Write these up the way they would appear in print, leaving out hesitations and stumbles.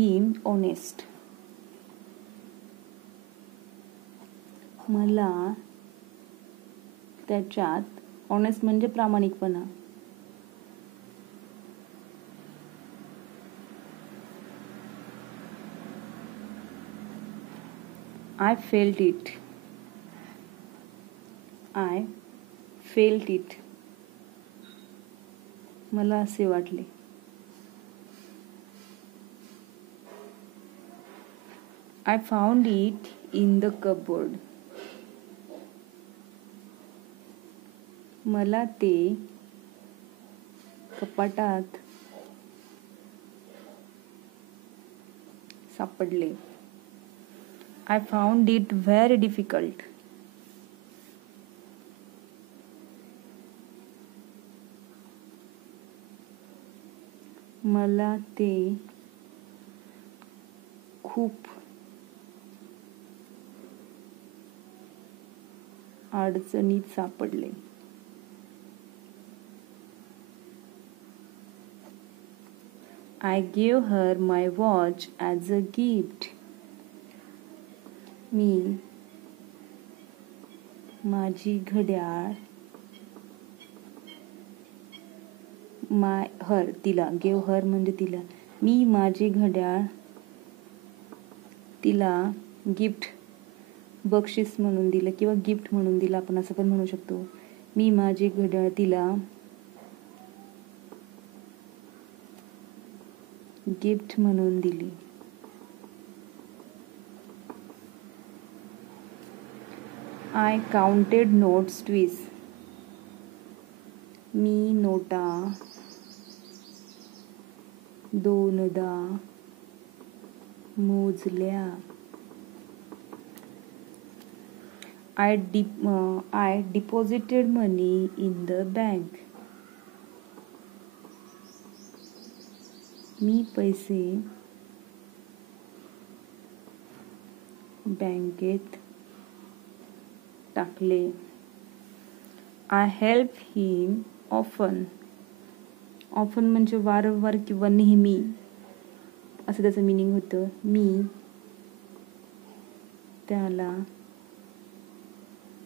him honest. मला त्याच्यात honest म्हणजे प्रामाणिकपणा. I felt it. I felt it. मला असे वाटले. I found it in the cupboard. मला ते कपाटात सापडले. I found it very difficult. मला ते खूप अडचणीत सापडले. I gave her my watch as a gift. मी माझी घड्याळ तिला गिव्ह हर म्हणजे तिला. मी माझी घड्याळ तिला गिफ्ट बक्षीस म्हणून दिलं किंवा गिफ्ट म्हणून दिलं, आपण असं पण म्हणू शकतो. मी माझी घड्याळ तिला गिफ्ट म्हणून दिली. I counted notes twice. मी नोटा दोनदा मोजल्या. I deposited money in the bank. मी पैसे बँकेत टाकले. I help him often. Often म्हणजे वारंवार किंवा नेहमी असं त्याचं मिनिंग होतं. मी त्याला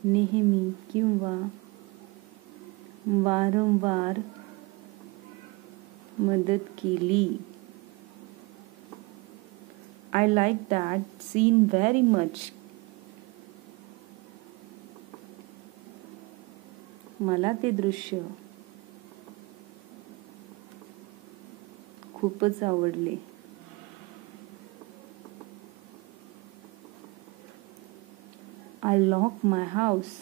नेहमी किंवा वारंवार मदत केली. I like that scene very much. मला ते दृश्य खूपच आवडले. I lock my house.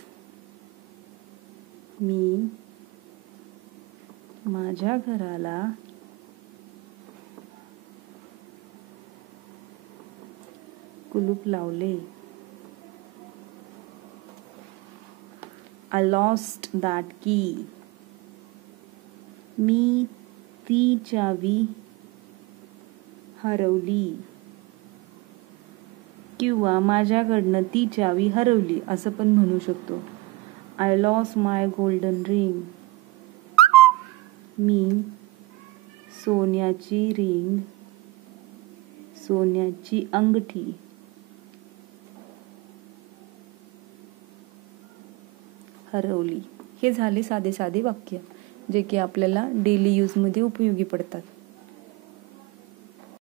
मी माझ्या घराला कुलूप लावले. I lost that key. मी ती चावी हरवली किंवा माझ्याकडनं ती चावी हरवली असं पण म्हणू शकतो. I lost my golden ring. मी सोन्याची रिंग, सोन्याची अंगठी हरवली. हे झाले साधे साधे वाक्य जे की आपल्याला डेली यूजमध्ये उपयोगी पडतात.